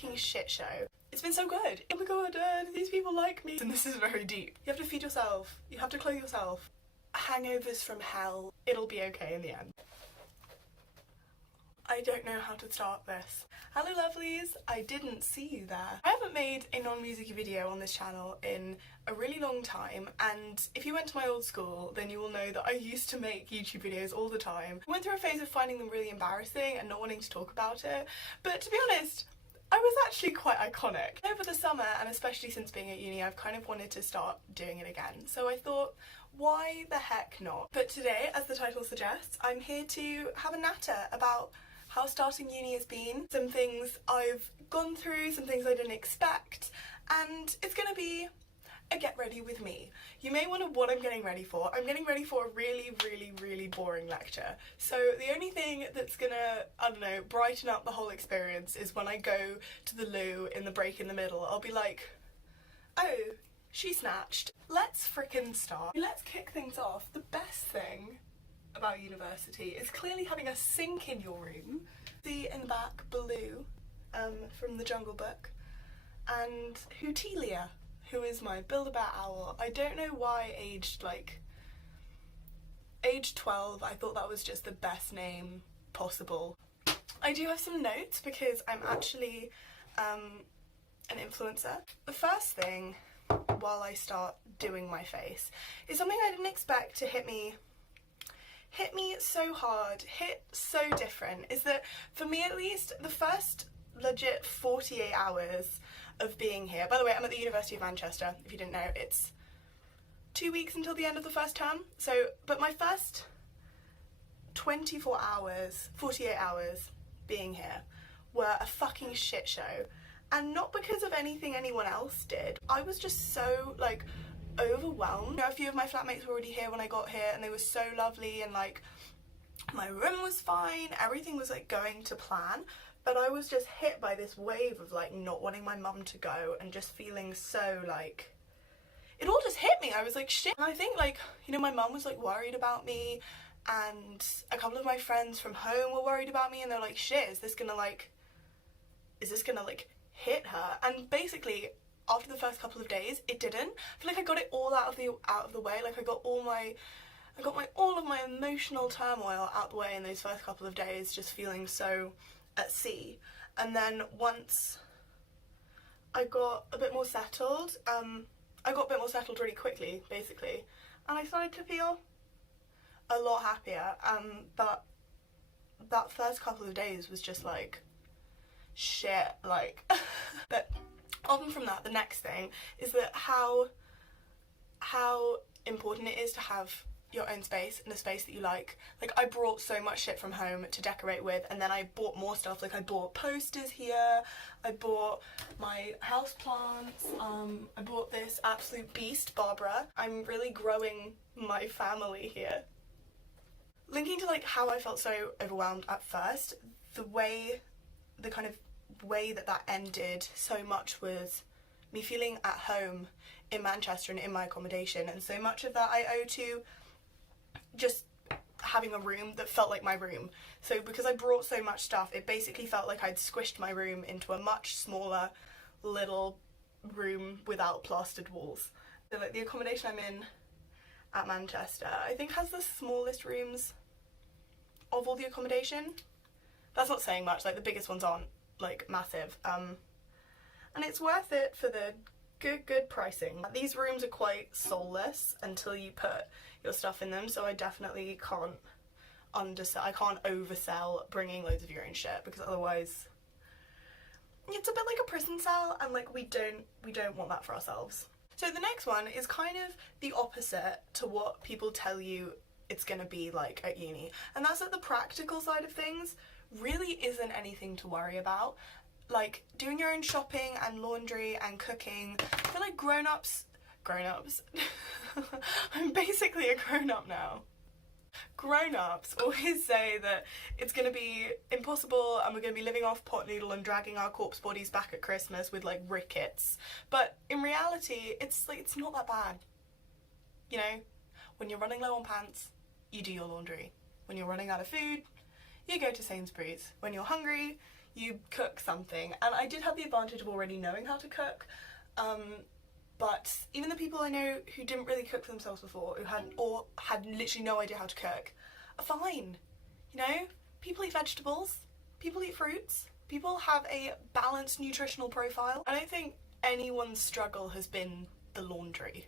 fucking shit show. It's been so good. Oh my god, these people like me. And this is very deep. You have to feed yourself. You have to clothe yourself. Hangovers from hell. It'll be okay in the end. I don't know how to start this. Hello lovelies, I didn't see you there. I haven't made a non-music video on this channel in a really long time, and if you went to my old school then you will know that I used to make YouTube videos all the time. I went through a phase of finding them really embarrassing and not wanting to talk about it, but to be honest, I was actually quite iconic. Over the summer, and especially since being at uni, I've kind of wanted to start doing it again. So I thought, why the heck not? But today, as the title suggests, I'm here to have a natter about how starting uni has been, some things I've gone through, some things I didn't expect, and it's gonna be a get ready with me. You may wonder what I'm getting ready for. I'm getting ready for a really boring lecture. So the only thing that's gonna, I don't know, brighten up the whole experience is when I go to the loo in the break in the middle. I'll be like, oh, she snatched. Let's frickin' start. Let's kick things off. The best thing about university is clearly having a sink in your room. See in the back, Baloo, from the Jungle Book, and Hootelia, who is my Build-A-Bear owl. I don't know why aged 12, I thought that was just the best name possible. I do have some notes because I'm actually an influencer. The first thing, while I start doing my face, is something I didn't expect to hit me so hard, hit so different, is that for me at least, the first legit 48 hours of being here, by the way, I'm at the University of Manchester, if you didn't know, it's 2 weeks until the end of the first term, so, but my first 24 hours, 48 hours being here were a fucking shit show, and not because of anything anyone else did. I was just so, like, overwhelmed. You know, a few of my flatmates were already here when I got here and they were so lovely, and like my room was fine, everything was like going to plan, but I was just hit by this wave of like not wanting my mum to go and just feeling so like, it all just hit me. I was like, shit. And I think like, you know, my mum was like worried about me, and a couple of my friends from home were worried about me, and they're like, shit, is this gonna hit her? And basically after the first couple of days, it didn't. I feel like I got it all out of the way. Like I got all of my emotional turmoil out the way in those first couple of days, just feeling so at sea. And then once I got a bit more settled, really quickly, basically, and I started to feel a lot happier. But that first couple of days was just like shit, like. But often from that, the next thing is that how important it is to have your own space and a space that you like. Like I brought so much shit from home to decorate with, and then I bought more stuff. Like I bought posters here, I bought my houseplants, I bought this absolute beast, Barbara. I'm really growing my family here. Linking to like how I felt so overwhelmed at first, the kind of way that ended so much was me feeling at home in Manchester and in my accommodation, and so much of that I owe to just having a room that felt like my room. So because I brought so much stuff, it basically felt like I'd squished my room into a much smaller little room without plastered walls. So like the accommodation I'm in at Manchester, I think has the smallest rooms of all the accommodation. That's not saying much, like the biggest ones aren't like massive, and it's worth it for the good pricing. These rooms are quite soulless until you put your stuff in them, so I definitely can't oversell bringing loads of your own shit, because otherwise it's a bit like a prison cell, and like we don't want that for ourselves. So the next one is kind of the opposite to what people tell you it's gonna be like at uni, and that's that the practical side of things really isn't anything to worry about. Like doing your own shopping and laundry and cooking, I feel like grown-ups I'm basically a grown-up now. Grown-ups always say that it's gonna be impossible and we're gonna be living off pot noodle and dragging our corpse bodies back at Christmas with like rickets, but in reality it's like, it's not that bad. You know, when you're running low on pants, you do your laundry. When you're running out of food, you go to Sainsbury's. When you're hungry, you cook something. And I did have the advantage of already knowing how to cook, but even the people I know who didn't really cook for themselves before, who had literally no idea how to cook, are fine. You know, people eat vegetables, people eat fruits, people have a balanced nutritional profile. I don't think anyone's struggle has been the laundry.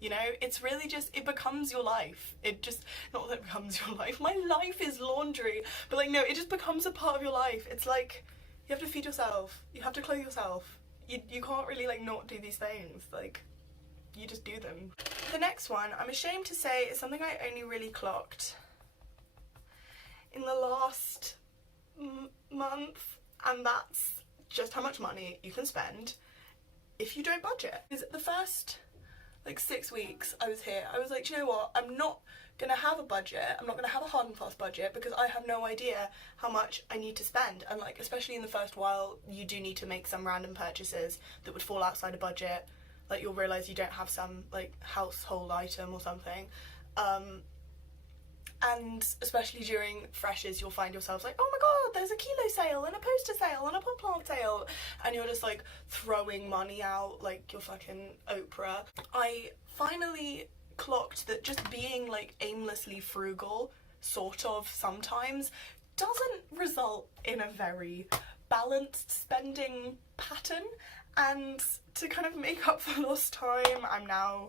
You know, it's really just, it becomes your life. It just, not that it becomes your life, my life is laundry, but like, no, it just becomes a part of your life. It's like, you have to feed yourself, you have to clothe yourself. You can't really like not do these things, like, you just do them. The next one, I'm ashamed to say, is something I only really clocked in the last month, and that's just how much money you can spend if you don't budget. Because the first like 6 weeks I was here, I was like, do you know what, I'm not gonna have a budget, I'm not gonna have a hard and fast budget because I have no idea how much I need to spend. And like, especially in the first while, you do need to make some random purchases that would fall outside a budget. Like, you'll realise you don't have some like household item or something, and especially during freshers, you'll find yourselves like, oh my god, there's a kilo sale and a poster sale and a pop plant sale, and you're just like throwing money out like you're fucking Oprah. I finally clocked that just being like aimlessly frugal, sort of, sometimes, doesn't result in a very balanced spending pattern. And to kind of make up for lost time, I'm now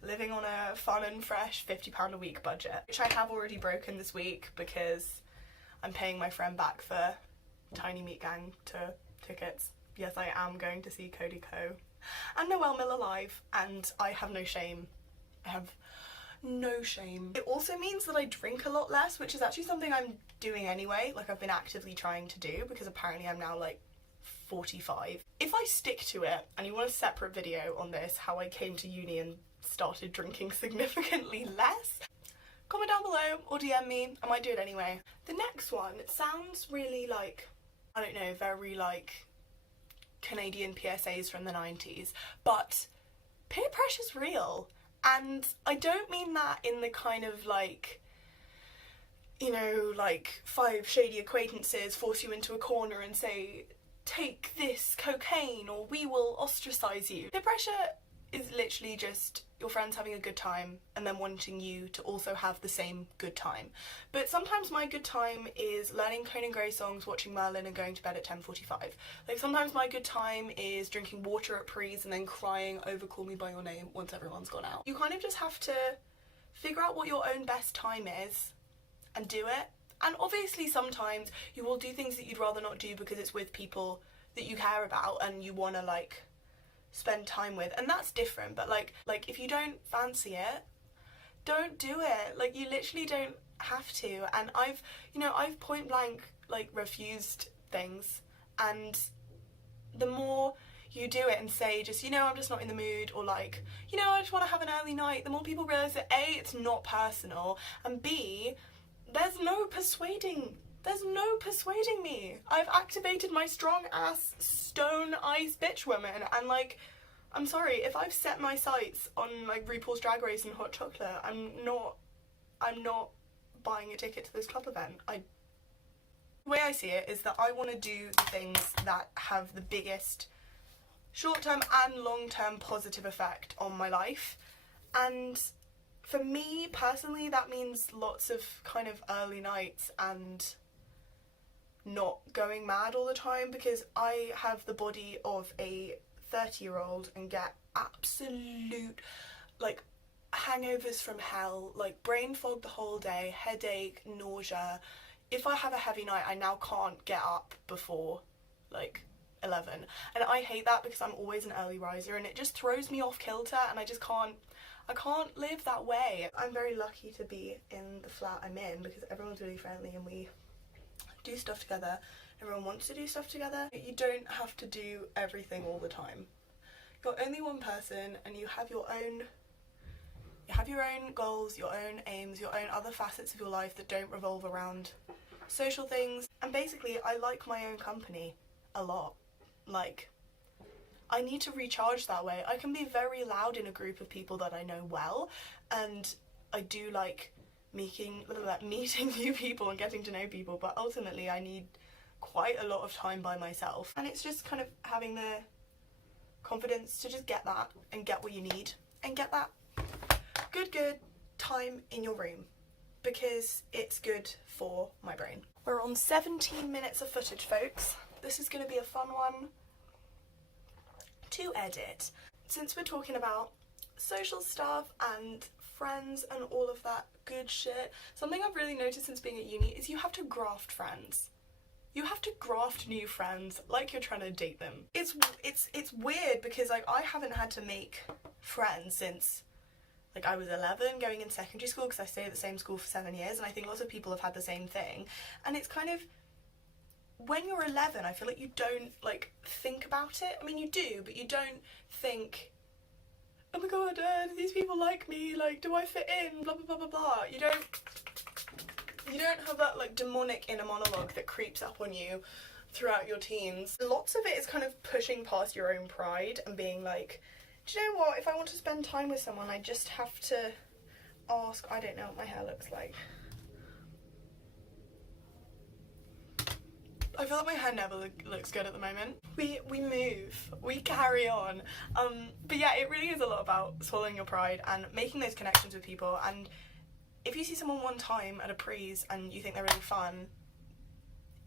living on a fun and fresh £50 a week budget, which I have already broken this week because I'm paying my friend back for Tiny Meat Gang tickets. Yes, I am going to see Cody Co and Noelle Miller live, and I have no shame. I have no shame. It also means that I drink a lot less, which is actually something I'm doing anyway. Like, I've been actively trying to do, because apparently I'm now like 45. If I stick to it, and you want a separate video on this, how I came to uni and started drinking significantly less, comment down below or DM me, I might do it anyway. The next one sounds really like, I don't know, very like Canadian PSAs from the 90s, but peer pressure's real. And I don't mean that in the kind of like, you know, like 5 shady acquaintances force you into a corner and say, take this cocaine or we will ostracize you. Peer pressure is literally just your friends having a good time and then wanting you to also have the same good time. But sometimes my good time is learning Conan Gray songs, watching Merlin and going to bed at 10:45. Like, sometimes my good time is drinking water at prees and then crying over Call Me By Your Name once everyone's gone out. You kind of just have to figure out what your own best time is and do it. And obviously sometimes you will do things that you'd rather not do because it's with people that you care about and you want to like spend time with, and that's different. But like if you don't fancy it, don't do it. Like, you literally don't have to. And I've point blank like refused things, and the more you do it and say just, you know, I'm just not in the mood, or like, you know, I just want to have an early night, the more people realise that A, it's not personal, and B, there's no persuading me. I've activated my strong ass stone ice bitch woman, and like, I'm sorry, if I've set my sights on like RuPaul's Drag Race and hot chocolate, I'm not buying a ticket to this club event. The way I see it is that I want to do the things that have the biggest short-term and long-term positive effect on my life. And for me personally, that means lots of kind of early nights and not going mad all the time, because I have the body of a 30-year-old and get absolute like hangovers from hell, like brain fog the whole day, headache, nausea. If I have a heavy night, I now can't get up before like 11, and I hate that because I'm always an early riser and it just throws me off kilter, and I can't live that way. I'm very lucky to be in the flat I'm in because everyone's really friendly and we do stuff together. Everyone wants to do stuff together. You don't have to do everything all the time. You're only one person, and you have your own goals, your own aims, your own other facets of your life that don't revolve around social things. And basically, I like my own company a lot. Like, I need to recharge that way. I can be very loud in a group of people that I know well, and I do like meeting new people and getting to know people, but ultimately I need quite a lot of time by myself, and it's just kind of having the confidence to just get that and get what you need and get that good time in your room, because it's good for my brain. We're on 17 minutes of footage, folks. This is going to be a fun one to edit. Since we're talking about social stuff and friends and all of that good shit, something I've really noticed since being at uni is you have to graft friends. You have to graft new friends like you're trying to date them. It's weird because like I haven't had to make friends since like I was 11 going in secondary school, because I stayed at the same school for 7 years, and I think lots of people have had the same thing. And it's kind of, when you're 11, I feel like you don't like think about it. I mean, you do, but you don't think, oh my god, do these people like me? Like, do I fit in? Blah, blah, blah, blah, blah. You don't have that like demonic inner monologue that creeps up on you throughout your teens. Lots of it is kind of pushing past your own pride and being like, do you know what, if I want to spend time with someone, I just have to ask. I don't know what my hair looks like. I feel like my hair never looks good at the moment. We move, we carry on. But yeah, it really is a lot about swallowing your pride and making those connections with people. And if you see someone one time at a prees and you think they're really fun,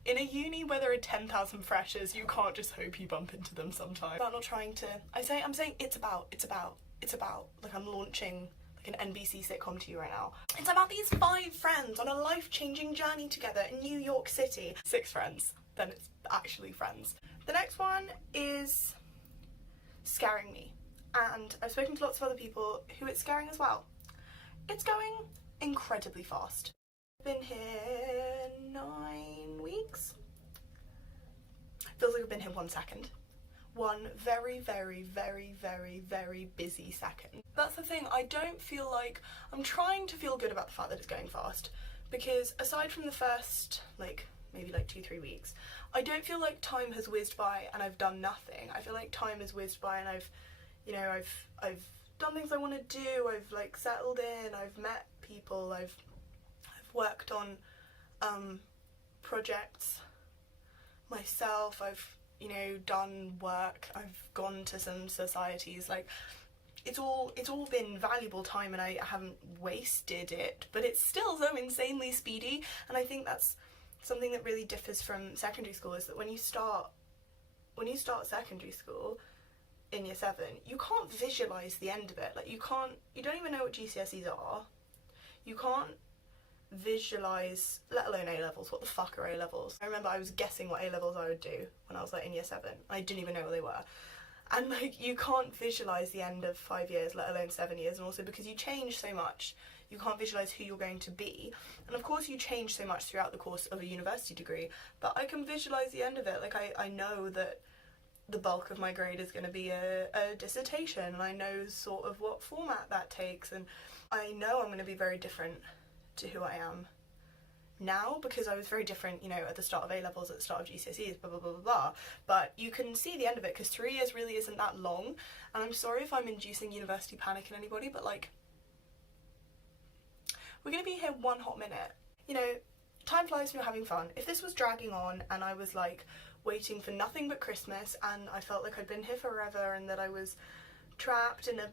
in a uni where there are 10,000 freshers, you can't just hope you bump into them sometime. I'm not trying to, I'm saying it's about, like I'm launching like an NBC sitcom to you right now. It's about these 5 friends on a life-changing journey together in New York City. 6 friends, then it's actually friends. The next one is scaring me, and I've spoken to lots of other people who it's scaring as well. It's going incredibly fast. I've been here 9 weeks. Feels like I've been here 1 second. One very busy second. That's the thing, I don't feel like, I'm trying to feel good about the fact that it's going fast, because aside from the first like maybe like 2-3 weeks, I don't feel like time has whizzed by and I've done nothing. I feel like time has whizzed by and I've done things I want to do, I've like settled in, I've met people, I've worked on projects myself, I've done work, I've gone to some societies. Like it's all been valuable time and I haven't wasted it, but it's still so insanely speedy. And I think that's something that really differs from secondary school, is that when you start secondary school in year 7, you can't visualise the end of it. Like you don't even know what GCSEs are, you can't visualise, let alone A-levels. What the fuck are A-levels? I remember I was guessing what A-levels I would do when I was like in year 7. I didn't even know what they were. And like you can't visualise the end of 5 years, let alone 7 years, and also because you change so much, you can't visualise who you're going to be. And of course you change so much throughout the course of a university degree, but I can visualise the end of it. Like I know that the bulk of my grade is going to be a dissertation, and I know sort of what format that takes, and I know I'm going to be very different to who I am now, because I was very different, at the start of A-levels, at the start of GCSEs, blah, blah, blah, blah, blah. But you can see the end of it, because 3 years really isn't that long, and I'm sorry if I'm inducing university panic in anybody, but like, we're going to be here 1 hot minute. Time flies when you're having fun. If this was dragging on and I was like waiting for nothing but Christmas and I felt like I'd been here forever and that I was trapped in a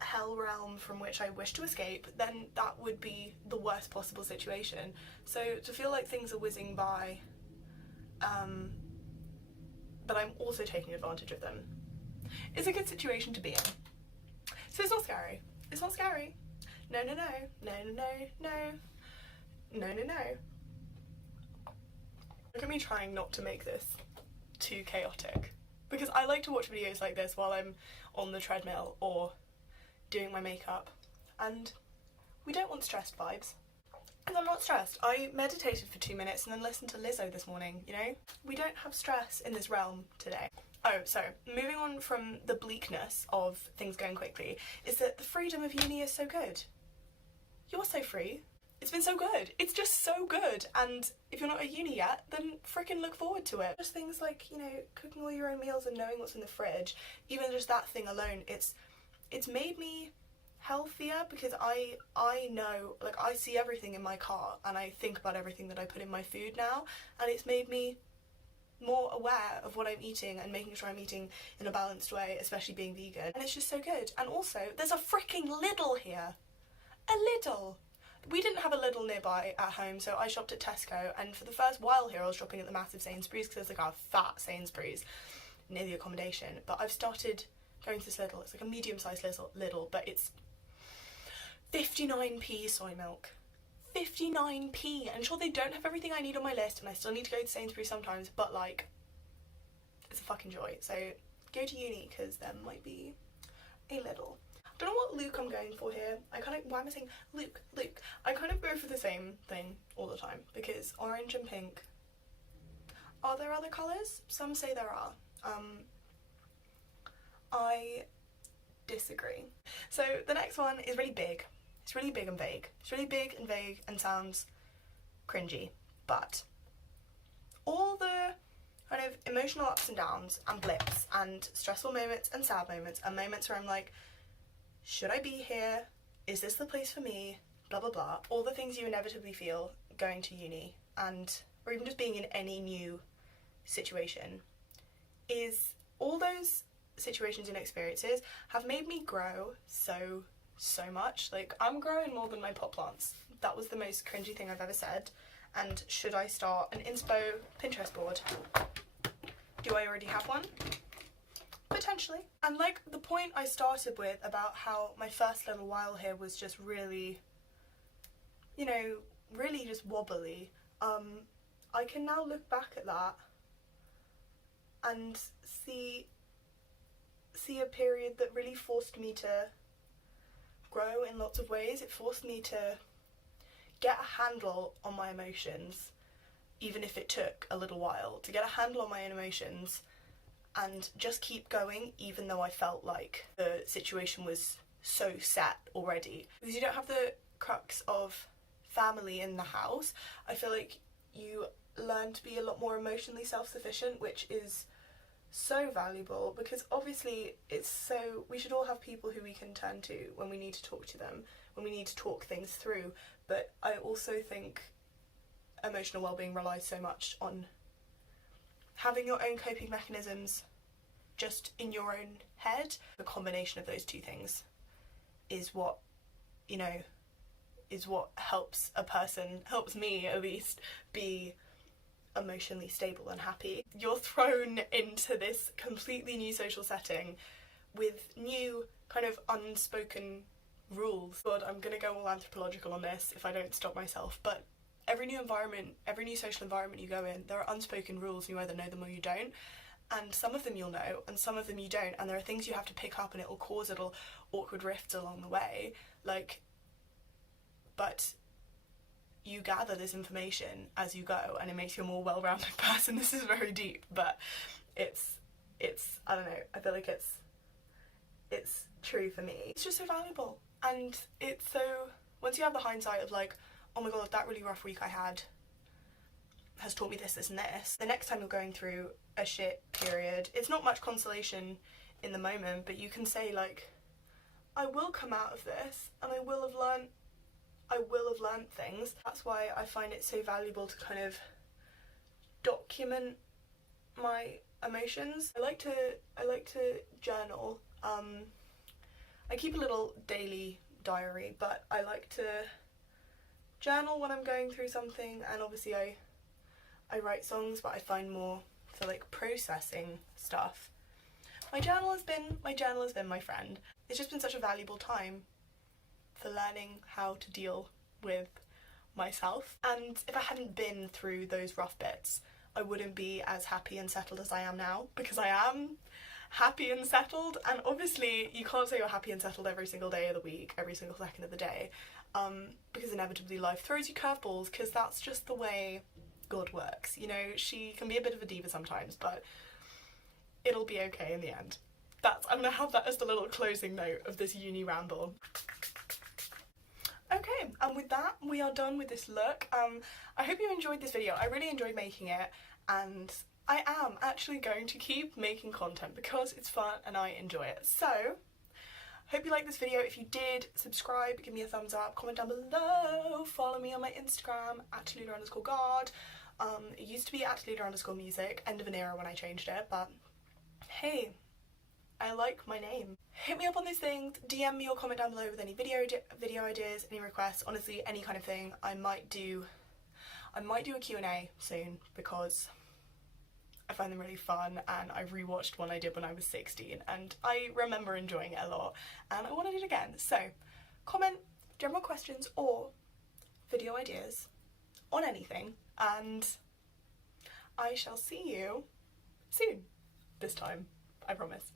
hell realm from which I wish to escape, then that would be the worst possible situation. So to feel like things are whizzing by, but I'm also taking advantage of them, is a good situation to be in. So it's not scary. It's not scary. No. Look at me trying not to make this too chaotic, because I like to watch videos like this while I'm on the treadmill or doing my makeup, and we don't want stressed vibes. And I'm not stressed. I meditated for 2 minutes and then listened to Lizzo this morning, We don't have stress in this realm today. Oh, so moving on from the bleakness of things going quickly, is that the freedom of uni is so good. You're so free. It's been so good. It's just so good. And if you're not at uni yet, then frickin' look forward to it. Just things like, cooking all your own meals and knowing what's in the fridge, even just that thing alone, it's made me healthier, because I know, like, I see everything in my car and I think about everything that I put in my food now, and it's made me more aware of what I'm eating and making sure I'm eating in a balanced way, especially being vegan. And it's just so good. And also, there's a freaking Lidl here. A Lidl. We didn't have a Lidl nearby at home, so I shopped at Tesco, and for the first while here I was shopping at the massive Sainsbury's, because there's like a fat Sainsbury's near the accommodation. But I've started going to this Lidl. It's like a medium-sized Lidl, but it's 59p soy milk. 59p, and sure, they don't have everything I need on my list, and I still need to go to Sainsbury's sometimes, but like, it's a fucking joy. So go to uni, because there might be a Lidl. I don't know what look I'm going for here. Why am I saying Luke? I kind of go for the same thing all the time, because orange and pink. Are there other colours? Some say there are. I disagree. So the next one is really big. It's really big and vague. It's really big and vague and sounds cringy, but all the kind of emotional ups and downs and blips and stressful moments and sad moments and moments where I'm like, should I be here? Is this the place for me? Blah, blah, blah. All the things you inevitably feel going to uni or even just being in any new situation, is all those situations and experiences have made me grow so much. Like, I'm growing more than my pot plants. That was the most cringy thing I've ever said. And should I start an inspo Pinterest board? Do I already have one? Potentially. And like the point I started with about how my first little while here was just really, you know, really just wobbly, I can now look back at that and see a period that really forced me to grow in lots of ways. It forced me to get a handle on my emotions, even if it took a little while, to get a handle on my own emotions and just keep going, even though I felt like the situation was so set already. Because you don't have the crux of family in the house, I feel like you learn to be a lot more emotionally self-sufficient, which is so valuable, because obviously we should all have people who we can turn to when we need to talk to them, when we need to talk things through, but I also think emotional well-being relies so much on having your own coping mechanisms just in your own head. The combination of those two things is what, you know, is what helps me at least, be emotionally stable and happy. You're thrown into this completely new social setting with new kind of unspoken rules. God, I'm gonna go all anthropological on this if I don't stop myself, but every new social environment you go in, there are unspoken rules, and you either know them or you don't, and some of them you'll know and some of them you don't, and there are things you have to pick up and it will cause little awkward rifts along the way, like, but you gather this information as you go and it makes you a more well-rounded person. This is very deep, but it's I don't know, I feel like it's true for me. It's just so valuable, and it's so, once you have the hindsight of like, oh my god, that really rough week I had has taught me this, this and this, the next time you're going through a shit period, it's not much consolation in the moment, but you can say like, I will come out of this and I will have learned things. That's why I find it so valuable to kind of document my emotions. I like to journal. I keep a little daily diary, but I like to journal when I'm going through something, and obviously I write songs, but I find more for like processing stuff. My journal has been my friend. It's just been such a valuable time for learning how to deal with myself, and if I hadn't been through those rough bits, I wouldn't be as happy and settled as I am now, because I am happy and settled. And obviously you can't say you're happy and settled every single day of the week, every single second of the day, because inevitably life throws you curveballs, because that's just the way God works. You know, she can be a bit of a diva sometimes, but it'll be okay in the end. I'm gonna have that as the little closing note of this uni ramble. Okay, and with that, we are done with this look. I hope you enjoyed this video. I really enjoyed making it, and I am actually going to keep making content because it's fun and I enjoy it. So, hope you liked this video. If you did, subscribe, give me a thumbs up, comment down below, follow me on my Instagram, @Tallulah_guard. It used to be @leader_music, end of an era when I changed it, but hey, I like my name. Hit me up on these things, DM me or comment down below with any video ideas, any requests, honestly any kind of thing. I might do a Q&A soon because I find them really fun, and I rewatched one I did when I was 16 and I remember enjoying it a lot and I want to do it again. So comment general questions or video ideas on anything and I shall see you soon. This time, I promise.